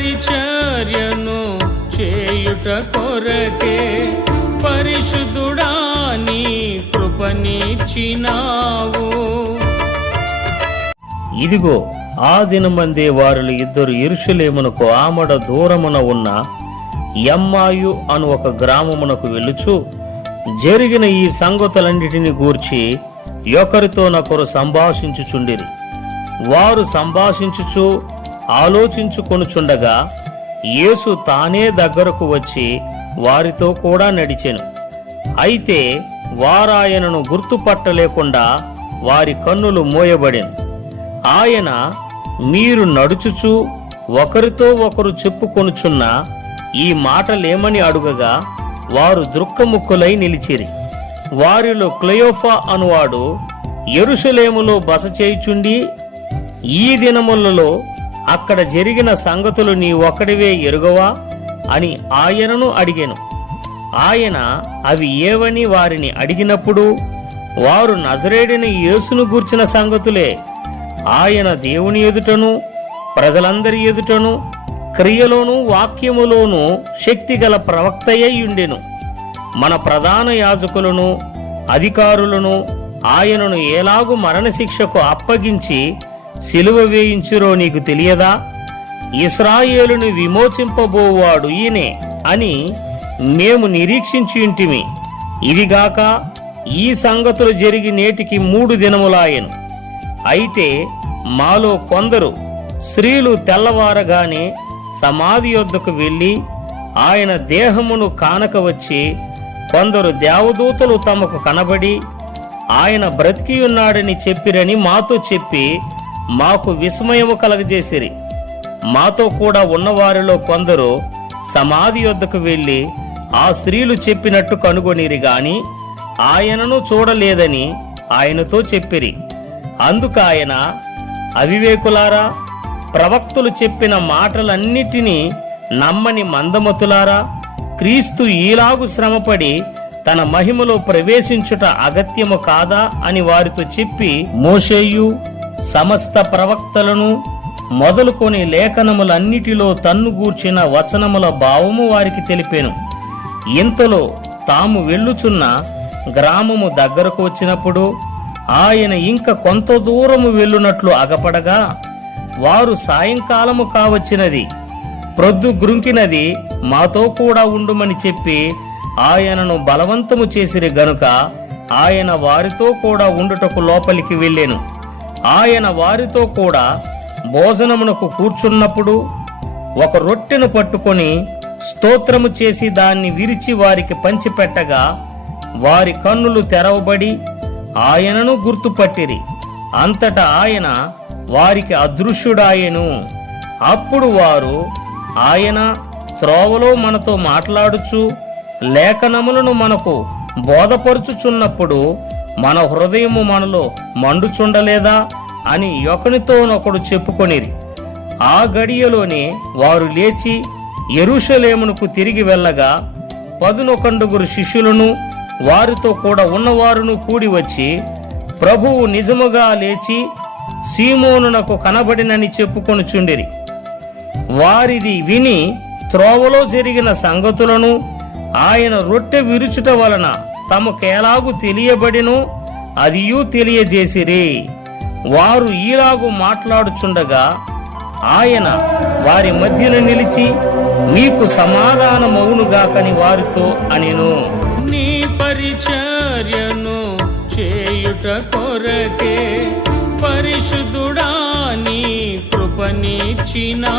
పరిచర్యను చేయుట కొరకే పరిశుద్ధుడా నీ కృపనిచ్చినావు. ఇదిగో ఆ దినమందే వారిలో ఇద్దరు ఇరుషులేమునకు ఆమడ దూరమున ఉన్న ఎమ్మాయు అను ఒక గ్రామమునకు వెళ్ళుచు జరిగిన ఈ సంగతులన్నిటిని గూర్చి ఒకరితోనొకరు సంభాషించుచుండిరి. వారు సంభాషించుచు ఆలోచించుకొనుచుండగా యేసు తానే దగ్గరకు వచ్చి వారితో కూడా నడిచెను. అయితే వారాయనను గుర్తుపట్టలేకుండా వారి కన్నులు మోయబడెను. ఆయన మీరు నడుచుచు ఒకరితో ఒకరు చెప్పుకొనుచున్న ఈ మాటలేమని అడుగగా వారు దృక్కముక్కులై నిలిచిరి. వారిలో క్లయోఫా అనువాడు ఎరుషలేములో బస చేయుచుండి ఈ దినములలో అక్కడ జరిగిన సంగతులు నీ ఒక్కడివే ఎరుగవా? అని ఆయనను అడిగాను. ఆయన అవి ఏవని వారిని అడిగినప్పుడు వారు నజరేడిని యేసును గూర్చిన సంగతులే. ఆయన దేవుని ఎదుటను ప్రజలందరి ఎదుటను క్రియలోను వాక్యములోను శక్తిగల ప్రవక్తయ్యై ఉండెను. మన ప్రధాన యాజకులను అధికారులను ఆయనను ఎలాగూ మరణశిక్షకు అప్పగించి సిలువ వేయించురో నీకు తెలియదా? ఇస్రాయేలును విమోచింపబోవాడు ఈయనే అని మేము నిరీక్షించి ఇంటిమి ఇదిగాక ఈ సంగతులు జరిగి నేటికి మూడు దినములాయను. అయితే మాలో కొందరు స్త్రీలు తెల్లవారగానే సమాధి యొద్దకు వెళ్ళి ఆయన దేహమును కానక వచ్చి కొందరు దేవదూతలు తమకు కనబడి ఆయన బ్రతికి ఉన్నాడని చెప్పిరని మాతో చెప్పి మాకు విస్మయము కలగజేసిరి. మాతో కూడా ఉన్నవారిలో కొందరు సమాధి యొద్దకు వెళ్ళి ఆ స్త్రీలు చెప్పినట్టు కనుగొనిరి గాని ఆయనను చూడలేదని ఆయనతో చెప్పిరి. అందుకాయన అవివేకులారా ప్రవక్తులు చెప్పిన మాటలన్నిటినీ నమ్మని మందమతులారా క్రీస్తు ఈలాగు శ్రమపడి తన మహిమలో ప్రవేశించుట అగత్యము కాదా అని వారితో చెప్పి మోషేయు సమస్త ప్రవక్తలను మొదలుకొని లేఖనములన్నిటిలో తన్ను గూర్చిన వచనముల భావము వారికి తెలిపాను. ఇంతలో తాము వెళ్ళుచున్న గ్రామము దగ్గరకు వచ్చినప్పుడు ఆయన ఇంక కొంత దూరము వెళ్ళునట్లు అగపడగా వారు సాయంకాలము కావచ్చినది ప్రొద్దు గ్రుంకినది మాతో కూడా ఉండుమని చెప్పి ఆయనను బలవంతము చేసిరి గనుక ఆయన వారితో కూడా ఉండుటకు లోపలికి వెళ్ళాను. ఆయన వారితో కూడా భోజనమునకు కూర్చున్నప్పుడు ఒక రొట్టెను పట్టుకొని స్తోత్రము చేసి దాన్ని విరిచి వారికి పంచిపెట్టగా వారి కన్నులు తెరవబడి ఆయనను గుర్తుపట్టిరి. అంతటా ఆయన వారికి అదృశ్యుడాయెను. అప్పుడు వారు ఆయన త్రోవలో మనతో మాట్లాడుచు లేఖనములను మనకు బోధపరుచుచున్నప్పుడు మన హృదయము మనలో మండుచుండలేదా అని ఒకనితోనొకడు చెప్పుకొనిరి. ఆ గడియలోనే వారు లేచి ఎరుషలేమునకు తిరిగి వెళ్ళగా పదునొకండుగురు శిష్యులను వారితో కూడా ఉన్నవారును కూడి వచ్చి ప్రభువు నిజముగా లేచి సీమోనునకు కనబడినని చెప్పుకొనుచుండిరి. వారిది విని త్రోవలో జరిగిన సంగతులను ఆయన రొట్టె విరుచుట వలన తమకెలాగు తెలియబడినో అదియూ తెలియజేసిరి. వారు ఈలాగు మాట్లాడుచుండగా ఆయన వారి మధ్యన నిలిచి మీకు సమాధానమవునుగాకని వారితో అనెను. నీ పరిచర్యను చేయుట కొరకే పరిశుద్ధుడా నీ కృపనిచ్చినావు.